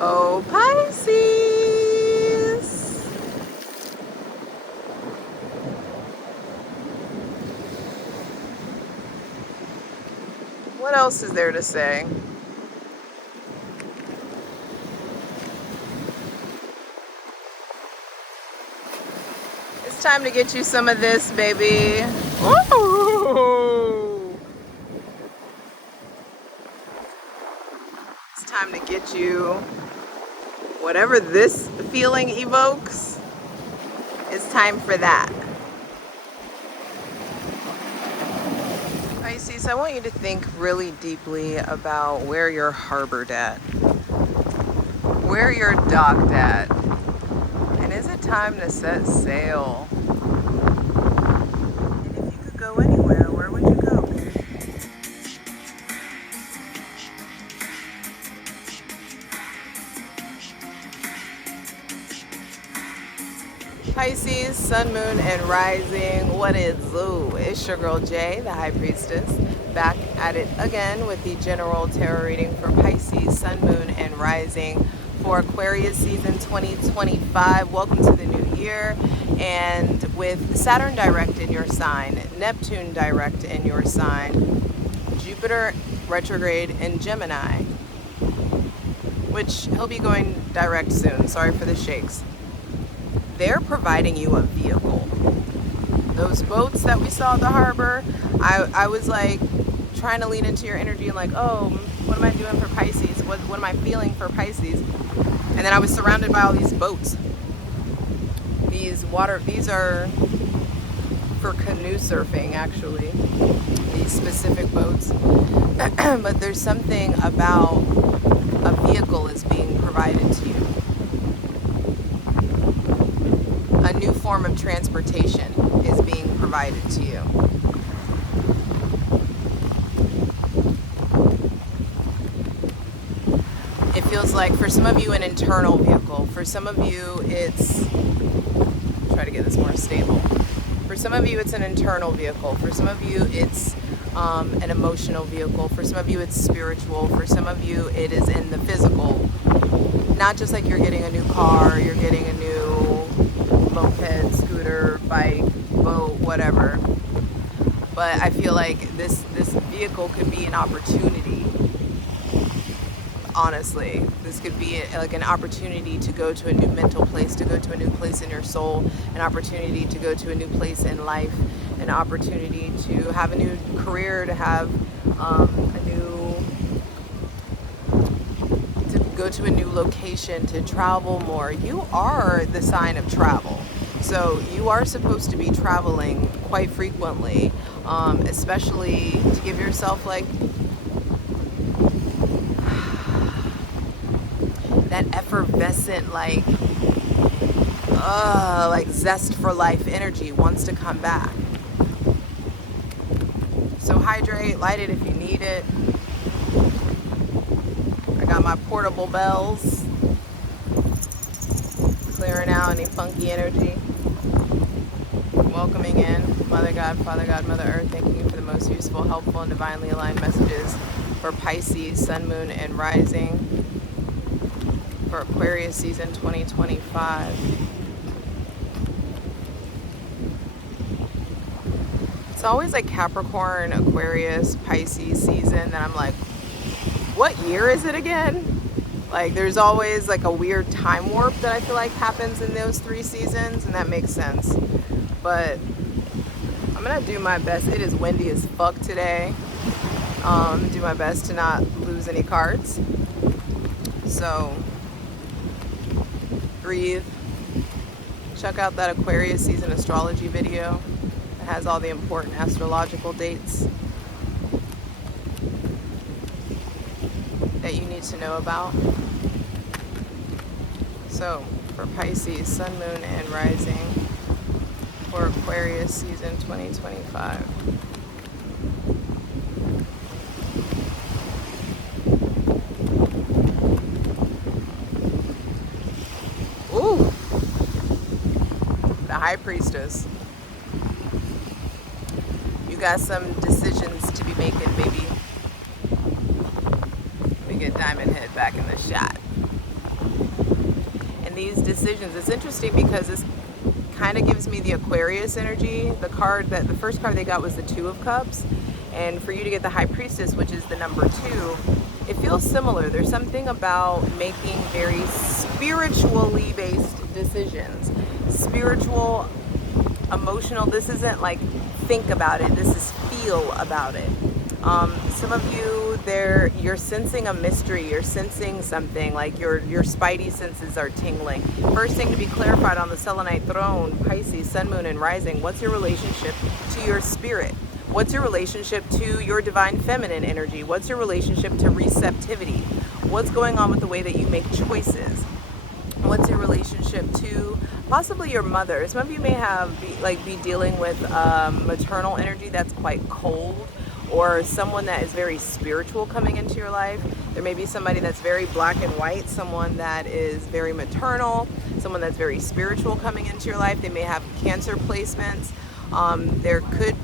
Oh, Pisces! What else is there to say? It's time to get you some of this, baby. Ooh. It's time to get you whatever this feeling evokes. It's time for that. Pisces, I want you to think really deeply about where you're harbored at, where you're docked at, and is it time to set sail? And if you could go anywhere, where would you go? Pisces, sun, moon, and rising. What is zoo? It's your girl Jay, the High Priestess, back at it again with the general tarot reading for Pisces, sun, moon, and rising for Aquarius season 2025. Welcome to the new year. And with Saturn direct in your sign, Neptune direct in your sign, Jupiter retrograde in Gemini, which he'll be going direct soon. Sorry for the shakes. They're providing you a vehicle. Those boats that we saw at the harbor, I was like trying to lean into your energy and like, oh, what am I doing for Pisces? What am I feeling for Pisces? And then I was surrounded by all these boats. These are for canoe surfing, actually. These specific boats. But there's something about a vehicle is being provided to you. A new form of transportation is being provided to you. It feels like for some of you an internal vehicle. For some of you it's, try to get this more stable. For some of you it's an internal vehicle. For some of you it's an emotional vehicle. For some of you it's spiritual. For some of you it is in the physical. Not just like you're getting a new car, you're getting a new moped, scooter, bike, boat, whatever. But I feel like this vehicle could be an opportunity. Honestly, this could be like an opportunity to go to a new mental place, to go to a new place in your soul, an opportunity to go to a new place in life, an opportunity to have a new career, to have go to a new location, to travel more. You are the sign of travel. So you are supposed to be traveling quite frequently, especially to give yourself like that effervescent, like zest for life energy wants to come back. So hydrate, light it if you need it. I got my portable bells, clearing out any funky energy. Welcoming in Mother God, Father God, Mother Earth, thanking you for the most useful, helpful, and divinely aligned messages for Pisces, sun, moon, and rising for Aquarius season 2025. It's always like Capricorn, Aquarius, Pisces season that I'm like, what year is it again? Like there's always like a weird time warp that I feel like happens in those 3 seasons, and that makes sense. But I'm gonna do my best. It is windy as fuck today. Do my best to not lose any cards. So breathe. Check out that Aquarius season astrology video. It has all the important astrological dates that you need to know about. So for Pisces, sun, moon, and rising for Aquarius season 2025. Ooh, the High Priestess. You got some decisions to be making, baby. Let me get Diamond Head back in the shot. these decisions. It's interesting because this kind of gives me the Aquarius energy. The first card they got was the Two of Cups, and for you to get the High Priestess, which is the number 2, it feels similar. There's something about making very spiritually based decisions. Spiritual, emotional. This isn't like think about it. This is feel about it. Some of you, you're sensing a mystery. You're sensing something, like your spidey senses are tingling. First thing to be clarified on the selenite throne, Pisces, Sun, Moon, and Rising. What's your relationship to your spirit? What's your relationship to your divine feminine energy? What's your relationship to receptivity? What's going on with the way that you make choices? What's your relationship to possibly your mother? Some of you may be dealing with maternal energy that's quite cold, or someone that is very spiritual coming into your life. There may be somebody that's very black and white, someone that is very maternal, someone that's very spiritual coming into your life. They may have Cancer placements.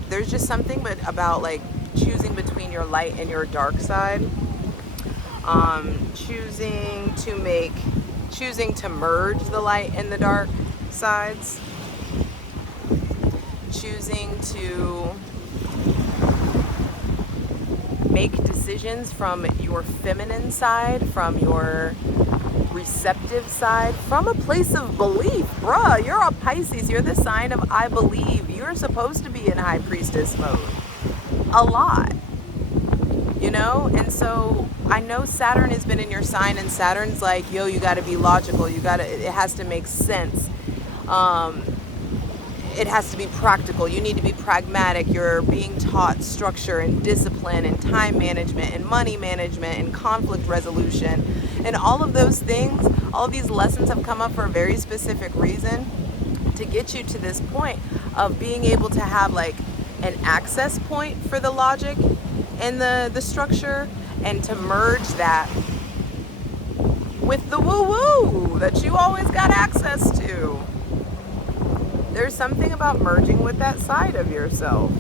There's just something about like choosing between your light and your dark side. Choosing to merge the light and the dark sides. Choosing to make decisions from your feminine side, from your receptive side, from a place of belief. Bruh, you're a Pisces. You're the sign of I believe. You're supposed to be in High Priestess mode a lot, you know? And so I know Saturn has been in your sign, and Saturn's like, yo, you got to be logical. It has to make sense. It has to be practical. You need to be pragmatic. You're being taught structure and discipline and time management and money management and conflict resolution. And all of those things, all of these lessons have come up for a very specific reason, to get you to this point of being able to have like an access point for the logic and the structure, and to merge that with the woo-woo that you always got access to. There's something about merging with that side of yourself,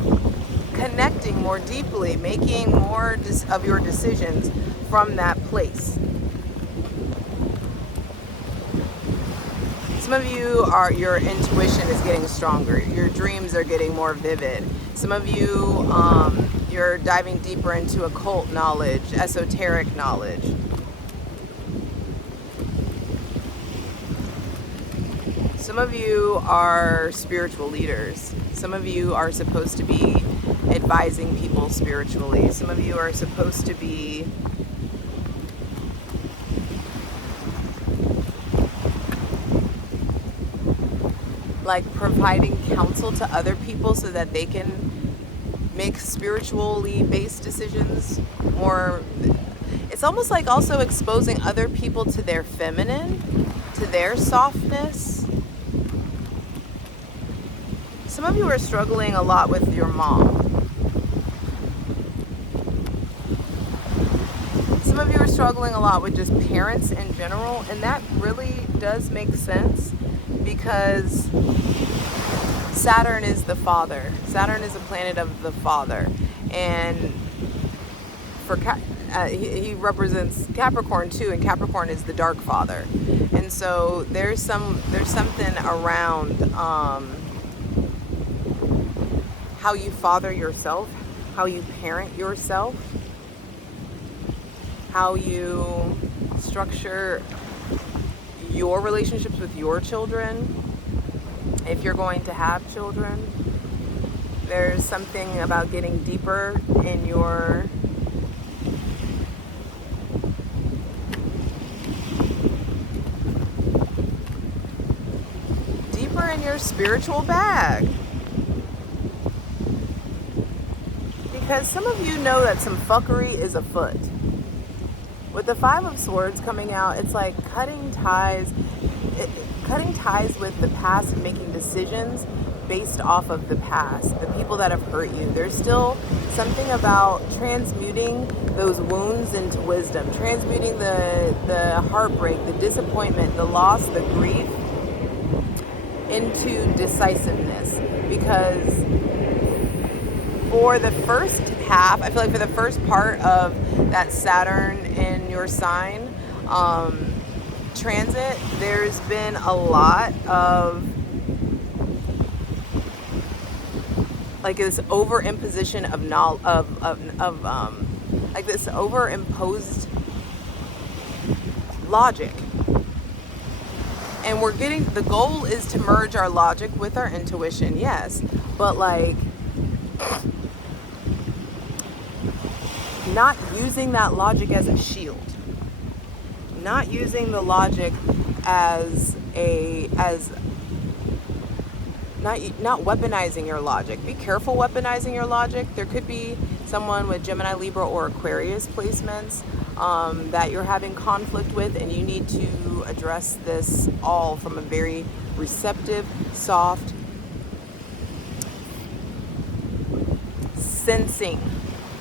connecting more deeply, making more of your decisions from that place. Some of you, your intuition is getting stronger. Your dreams are getting more vivid. Some of you, you're diving deeper into occult knowledge, esoteric knowledge. Some of you are spiritual leaders. Some of you are supposed to be advising people spiritually. Some of you are supposed to be like providing counsel to other people so that they can make spiritually based decisions. Or it's almost like also exposing other people to their feminine, to their softness. Some of you are struggling a lot with your mom. Some of you are struggling a lot with just parents in general, and that really does make sense because Saturn is the father. Saturn is a planet of the father, and he represents Capricorn too, and Capricorn is the dark father. And so there's something around how you father yourself, how you parent yourself, how you structure your relationships with your children, if you're going to have children. There's something about getting deeper in your spiritual bag. Because some of you know that some fuckery is afoot. With the Five of Swords coming out, it's like cutting ties with the past and making decisions based off of the past, the people that have hurt you. There's still something about transmuting those wounds into wisdom, transmuting the heartbreak, the disappointment, the loss, the grief into decisiveness. Because for the first half, I feel like for the first part of that Saturn in your sign, transit, there's been a lot of like this overimposition of like this overimposed logic. And the goal is to merge our logic with our intuition, yes, but like not using that logic as a shield, not using the logic not weaponizing your logic. Be careful weaponizing your logic. There could be someone with Gemini, Libra, or Aquarius placements that you're having conflict with, and you need to address this all from a very receptive, soft, sensing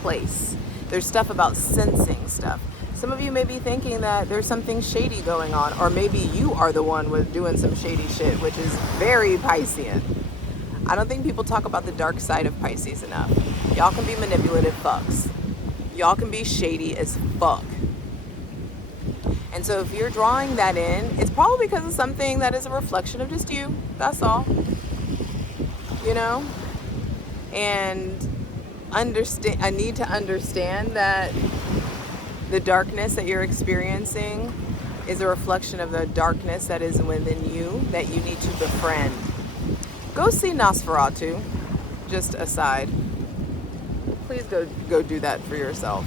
place. There's stuff about sensing stuff. Some of you may be thinking that there's something shady going on, or maybe you are the one with doing some shady shit, which is very Piscean. I don't think people talk about the dark side of Pisces enough. Y'all can be manipulative fucks. Y'all can be shady as fuck. And so if you're drawing that in, it's probably because of something that is a reflection of just you. That's all. You know? And I need to understand that the darkness that you're experiencing is a reflection of the darkness that is within you that you need to befriend. Go see Nosferatu. Just aside. Please go do that for yourself.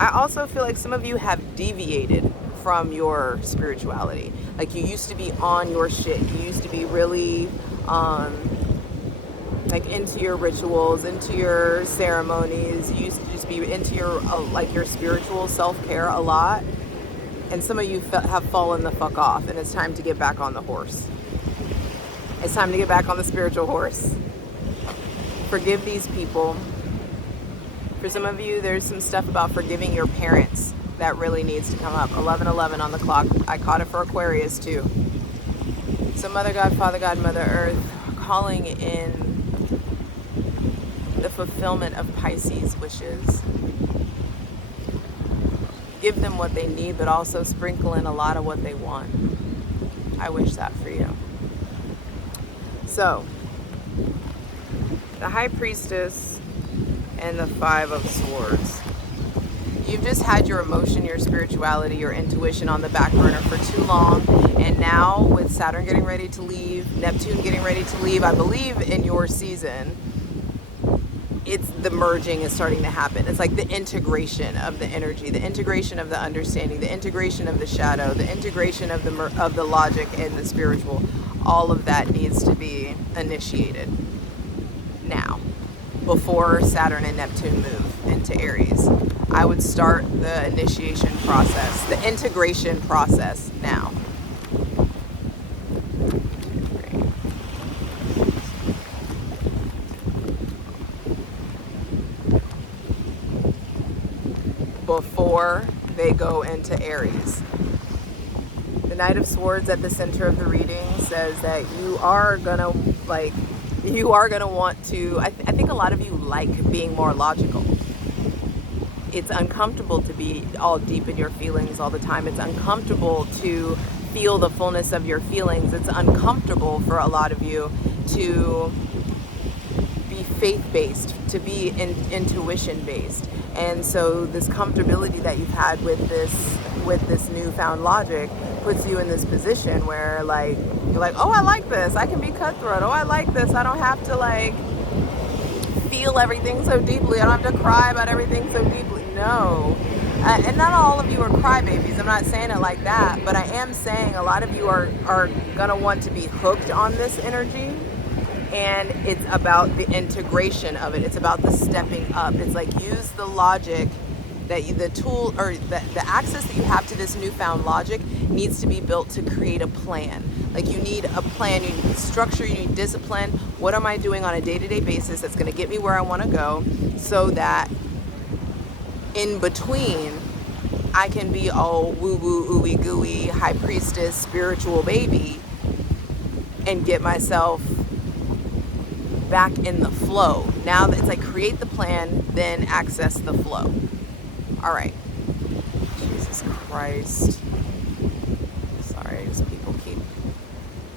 I also feel like some of you have deviated from your spirituality. Like you used to be on your shit. You used to be really like into your rituals, into your ceremonies. You used to just be into your like your spiritual self-care a lot. And some of you have fallen the fuck off, and it's time to get back on the horse. It's time to get back on the spiritual horse. Forgive these people. For some of you, there's some stuff about forgiving your parents that really needs to come up. 11:11 on the clock. I caught it for Aquarius too. So Mother God, Father God, Mother Earth, calling in the fulfillment of Pisces' wishes. Give them what they need, but also sprinkle in a lot of what they want. I wish that for you. So, the High Priestess and the Five of Swords. You've just had your emotion, your spirituality, your intuition on the back burner for too long. And now with Saturn getting ready to leave, Neptune getting ready to leave, I believe in your season, the merging is starting to happen. It's like the integration of the energy, the integration of the understanding, the integration of the shadow, the integration of the logic and the spiritual. All of that needs to be initiated now, before Saturn and Neptune move into Aries. I would start the initiation process, the integration process now. Before they go into Aries. The Knight of Swords at the center of the reading says that you are gonna want to, I think a lot of you like being more logical. It's uncomfortable to be all deep in your feelings all the time. It's uncomfortable to feel the fullness of your feelings. It's uncomfortable for a lot of you to be faith-based, to be intuition-based. And so this comfortability that you've had with this newfound logic puts you in this position where like you're like, oh, I like this. I can be cutthroat. Oh, I like this. I don't have to like feel everything so deeply. I don't have to cry about everything so deeply. No. And not all of you are crybabies. I'm not saying it like that, but I am saying a lot of you are gonna want to be hooked on this energy. And it's about the integration of it. It's about the stepping up. It's like use the logic that the tool or the access that you have to this newfound logic needs to be built to create a plan. Like you need a plan, you need structure, you need discipline. What am I doing on a day-to-day basis that's going to get me where I want to go, so that in between I can be all woo-woo, ooey gooey, high priestess, spiritual baby, and get myself back in the flow. Now it's like create the plan, then access the flow. All right. Jesus Christ. Sorry, just people keep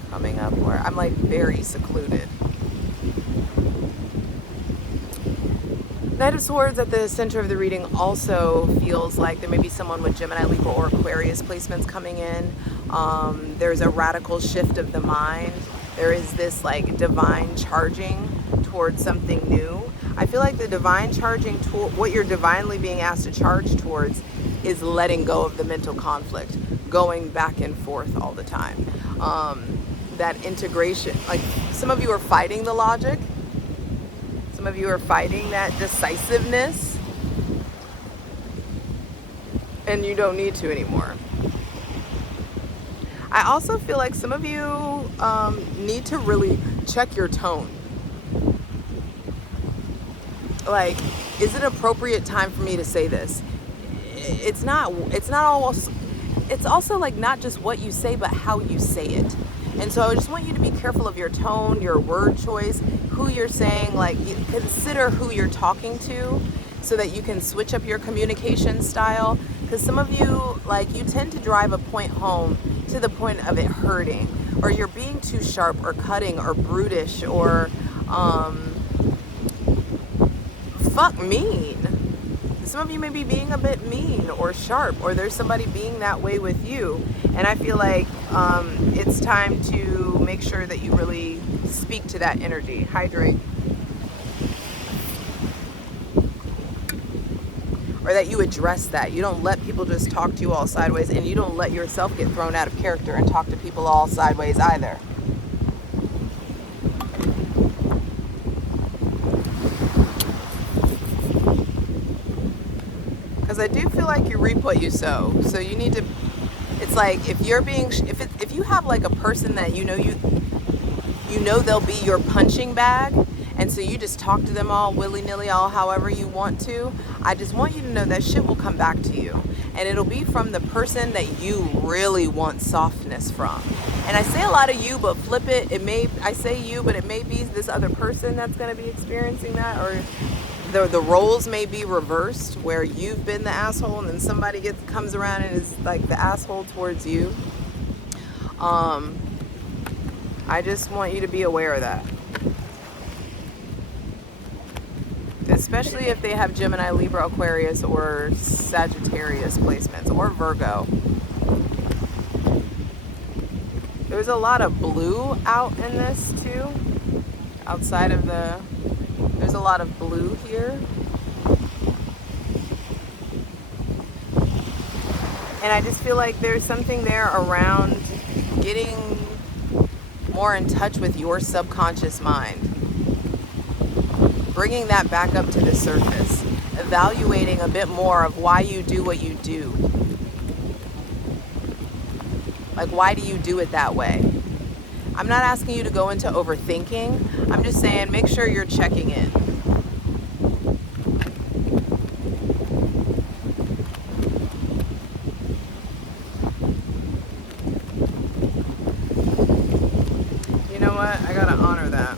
coming up where I'm like very secluded. Knight of Swords at the center of the reading also feels like there may be someone with Gemini, Libra, or Aquarius placements coming in. There's a radical shift of the mind. There is this like divine charging towards something new. I feel like the divine charging toward what you're divinely being asked to charge towards is letting go of the mental conflict, going back and forth all the time. That integration, like some of you are fighting the logic. Some of you are fighting that decisiveness, and you don't need to anymore. I also feel like some of you need to really check your tone. Like, is it an appropriate time for me to say this? It's also like not just what you say, but how you say it. And so I just want you to be careful of your tone, your word choice, who you're saying, like consider who you're talking to so that you can switch up your communication style. Because some of you, like, you tend to drive a point home to the point of it hurting, or you're being too sharp or cutting or brutish or mean. Some of you may be being a bit mean or sharp, or there's somebody being that way with you. And I feel like it's time to make sure that you really speak to that energy. Hydrate. Or that you address that. You don't let people just talk to you all sideways, and you don't let yourself get thrown out of character and talk to people all sideways either. Because I do feel like you reap what you sow. So you need to, it's like if you're being, if you have like a person that you know they'll be your punching bag, and so you just talk to them all willy-nilly, all however you want to, I just want you to know that shit will come back to you. And it'll be from the person that you really want softness from. And I say a lot of you, but flip it. I say you, but it may be this other person that's going to be experiencing that, or the roles may be reversed, where you've been the asshole and then somebody comes around and is like the asshole towards you. I just want you to be aware of that. Especially if they have Gemini, Libra, Aquarius, or Sagittarius placements, or Virgo. There's a lot of blue out in this too. Outside of there's a lot of blue here. And I just feel like there's something there around getting more in touch with your subconscious mind. Bringing that back up to the surface. Evaluating a bit more of why you do what you do. Like, why do you do it that way? I'm not asking you to go into overthinking. I'm just saying make sure you're checking in. You know what? I gotta honor that.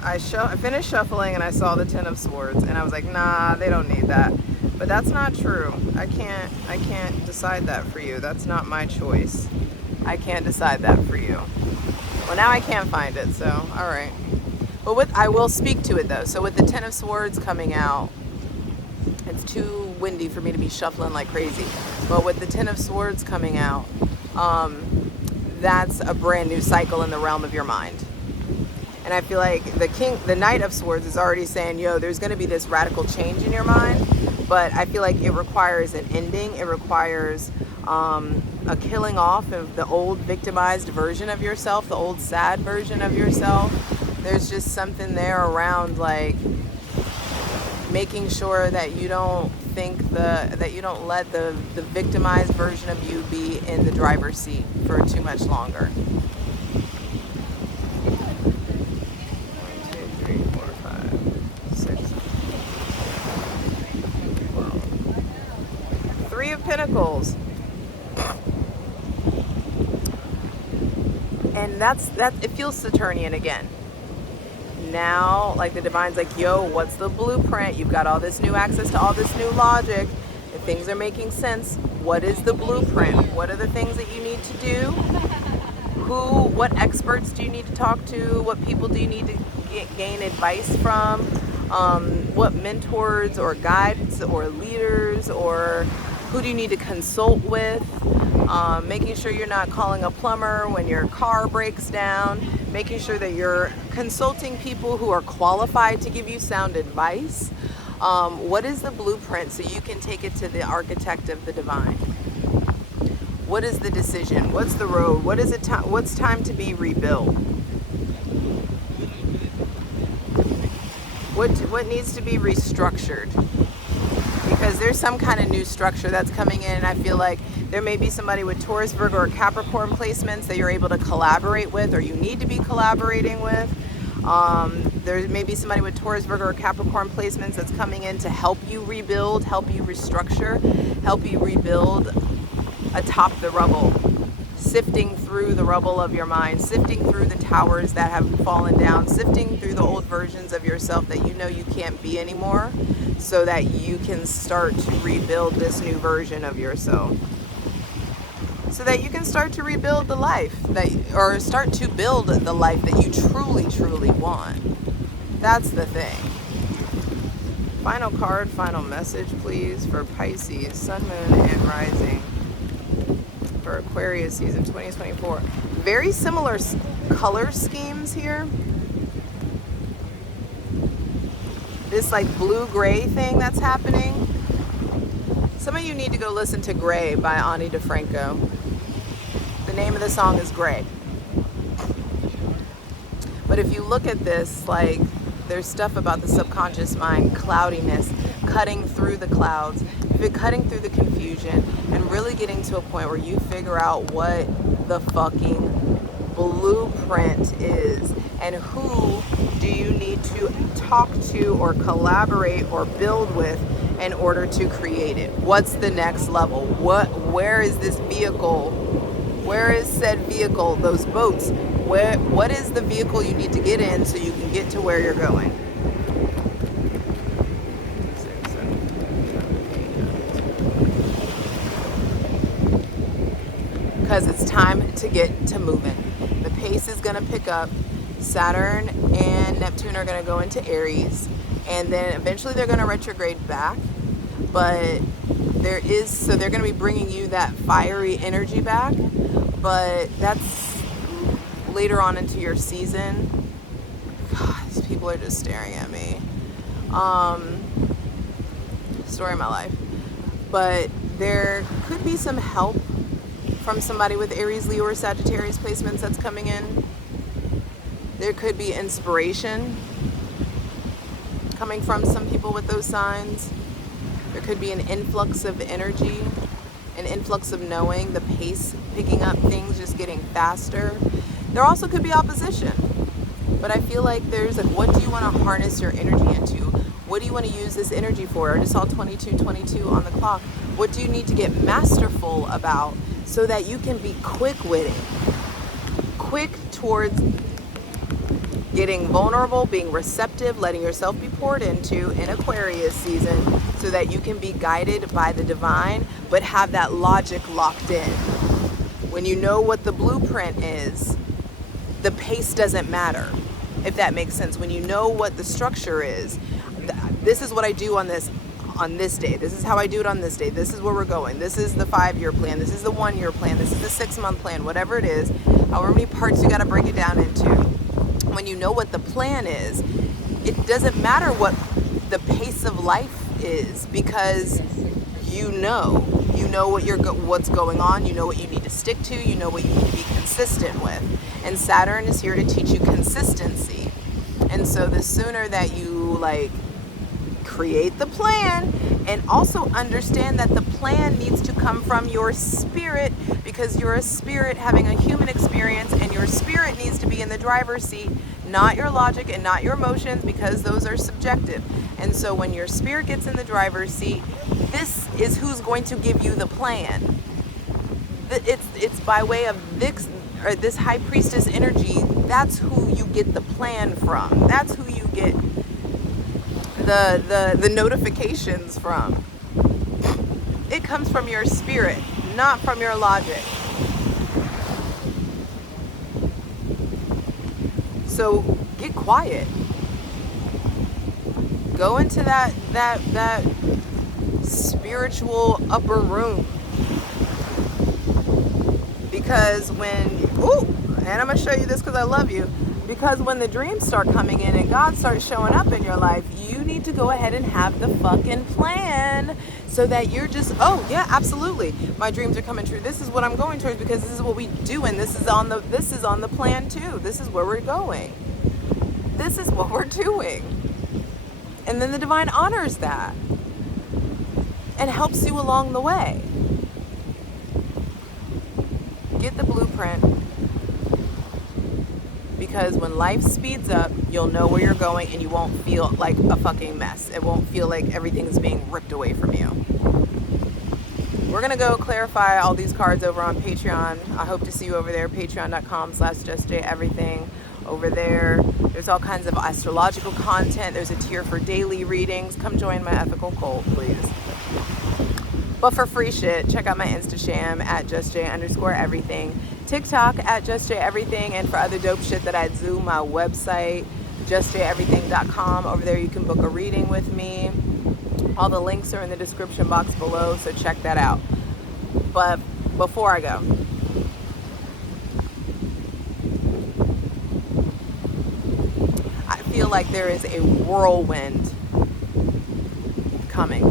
I finished shuffling and I saw the Ten of Swords and I was like, nah, they don't need that. But that's not true. I can't decide that for you. That's not my choice. I can't decide that for you. Well, now I can't find it, so all right. But I will speak to it though. So with the Ten of Swords coming out, it's too windy for me to be shuffling like crazy. But with the Ten of Swords coming out, that's a brand new cycle in the realm of your mind. And I feel like the Knight of Swords is already saying, yo, there's going to be this radical change in your mind. But I feel like it requires an ending. It requires a killing off of the old victimized version of yourself, the old sad version of yourself. There's just something there around like making sure that you don't that you don't let the victimized version of you be in the driver's seat for too much longer. 1, 2, 3, 4, 5, 6, 12. 3 of Pentacles. And that it feels Saturnian again. now, like the divine's like, yo, what's the blueprint? You've got all this new access to all this new logic. If things are making sense, what is the blueprint? What are the things that you need to do? What experts do you need to talk to? What people do you need to gain advice from? What mentors or guides or leaders, or who do you need to consult with? Making sure you're not calling a plumber when your car breaks down, making sure that you're consulting people who are qualified to give you sound advice. What is the blueprint so you can take it to the architect of the divine? What is the decision? What's the road? What is it? What's time to be rebuilt? What needs to be restructured? Because there's some kind of new structure that's coming in, and I feel like there may be somebody with Taurus, Virgo, or Capricorn placements that you're able to collaborate with, or you need to be collaborating with. There may be somebody with Taurus, Virgo, or Capricorn placements that's coming in to help you rebuild, help you restructure, help you rebuild atop the rubble, sifting through the rubble of your mind, sifting through the towers that have fallen down, sifting through the old versions of yourself that you know you can't be anymore, so that you can start to rebuild this new version of yourself. So that you can start to rebuild the life or start to build the life that you truly, truly want. That's the thing. Final card, final message, please, for Pisces, Sun, Moon, and Rising for Aquarius season 2024. Very similar color schemes here. This like blue-gray thing that's happening. Some of you need to go listen to Gray by Ani DeFranco. The name of the song is Gray. But if you look at this, like, there's stuff about the subconscious mind, cloudiness, cutting through the clouds, cutting through the confusion, and really getting to a point where you figure out what the fucking blueprint is, and who do you need to talk to or collaborate or build with in order to create it. What's the next level? Where is this vehicle? Where is said vehicle? Those boats. What is the vehicle you need to get in so you can get to where you're going? Because it's time to get to moving. The pace is going to pick up. Saturn and Neptune are going to go into Aries, and then eventually they're going to retrograde back. But they're going to be bringing you that fiery energy back, but that's later on into your season. God, these people are just staring at me. Story of my life. But there could be some help from somebody with Aries, Leo, or Sagittarius placements that's coming in. There could be inspiration coming from some people with those signs. There could be an influx of energy, an influx of knowing, the pace picking up, things just getting faster. There also could be opposition. But I feel like there's like, what do you want to harness your energy into? What do you want to use this energy for? I just saw 22:22 on the clock. What do you need to get masterful about so that you can be quick with it? Quick towards getting vulnerable, being receptive, letting yourself be poured into in Aquarius season so that you can be guided by the divine, but have that logic locked in. When you know what the blueprint is, the pace doesn't matter, if that makes sense. When you know what the structure is, this is what I do on this day. This is how I do it on this day. This is where we're going. This is the 5-year plan. This is the 1-year plan. This is the 6-month plan, whatever it is, however many parts you got to break it down into. When you know what the plan is, it doesn't matter what the pace of life is, because you know what's going on, you know what you need to stick to, you know what you need to be consistent with. And Saturn is here to teach you consistency. And so the sooner that you like create the plan, and also understand that the plan needs to come from your spirit, because you're a spirit having a human experience, and your spirit needs to be in the driver's seat, not your logic and not your emotions, because those are subjective. And so when your spirit gets in the driver's seat, this is who's going to give you the plan. It's by way of or this high priestess energy, that's who you get the plan from. That's who you get the notifications from. It comes from your spirit, not from your logic. So get quiet. Go into that spiritual upper room. Because when, and I'm going to show you this because I love you. Because when the dreams start coming in and God starts showing up in your life, you need to go ahead and have the fucking plan so that you're just, oh yeah, absolutely. My dreams are coming true. This is what I'm going towards because this is what we do, and this is on the plan too. This is where we're going. This is what we're doing. And then the divine honors that and helps you along the way. Get the blueprint. Because when life speeds up, you'll know where you're going and you won't feel like a fucking mess. It won't feel like everything's being ripped away from you. We're going to go clarify all these cards over on Patreon. I hope to see you over there, patreon.com/JustJEverything. Over there, there's all kinds of astrological content. There's a tier for daily readings. Come join my ethical cult, please. But for free shit, check out my Instasham at JustJ_everything. TikTok at JustJEverything. And for other dope shit that I do, my website, JustJEverything.com. Over there you can book a reading with me. All the links are in the description box below, so check that out. But before I go, I feel like there is a whirlwind coming.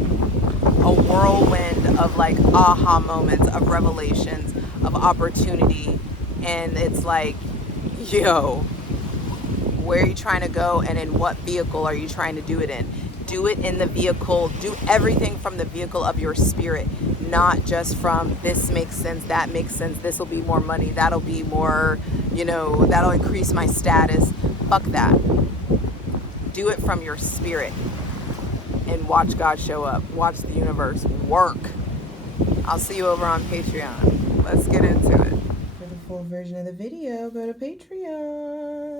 A whirlwind of like aha moments, of revelations, of opportunity. And it's like, yo, where are you trying to go and in what vehicle are you trying to do it in? Do it in the vehicle. Do everything from the vehicle of your spirit, not just from this makes sense, that makes sense, this will be more money, that'll be more, that'll increase my status. Fuck that. Do it from your spirit and watch God show up. Watch the universe work. I'll see you over on Patreon. Let's get into it. For the full version of the video, go to Patreon.